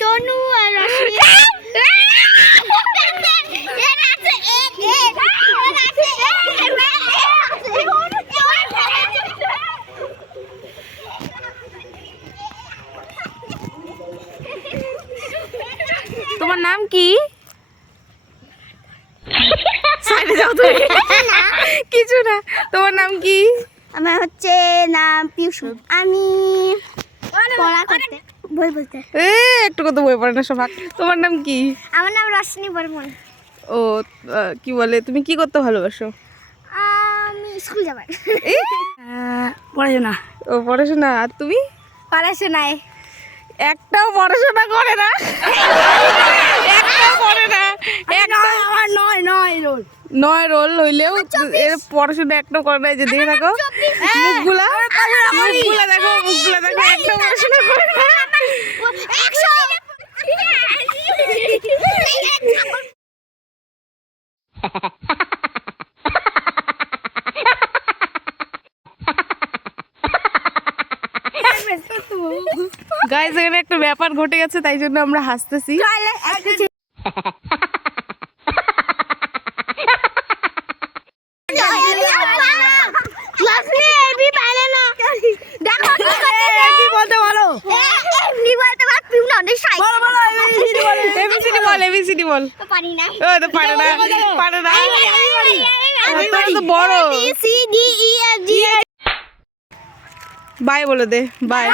তনু আর রশ্মি। তোমার নাম কি? সাইডে যাও তুমি। কিছু না। তোমার নাম কি? আমার হচ্ছে নাম পিউষ। আমি পড়া করতে বই বলতে। একটু কত বই পড়ে না সবাক। তোমার নাম কি? আমার নাম রশ্মি বর্মন। ও কি বলে, তুমি কি করতে ভালোবাসো? আমি স্কুল যাবার। পড়াশোনা। ও পড়াশোনা। আর তুমি? পড়াশোনায় একটাও পড়াশোনা করে না। একটাও করে না। একটা আমার নয় রোল। 9 রোল হইলেও এর পড়াশোনা একটাও করে না। এই যে দেখে থাকো মুখগুলা, মুখগুলা দেখো, মুখগুলা দেখো, একটাও পড়াশোনা করে না। গাইস এখানে একটা ব্যাপার ঘটে গেছে, তাই জন্য আমরা হাসতেছি। এবিসিডি বল, এবিসিডি বল। পারি না। ও তো পারে না, পারে না। তোরা তো বড়। বাই বলে দে, বাই।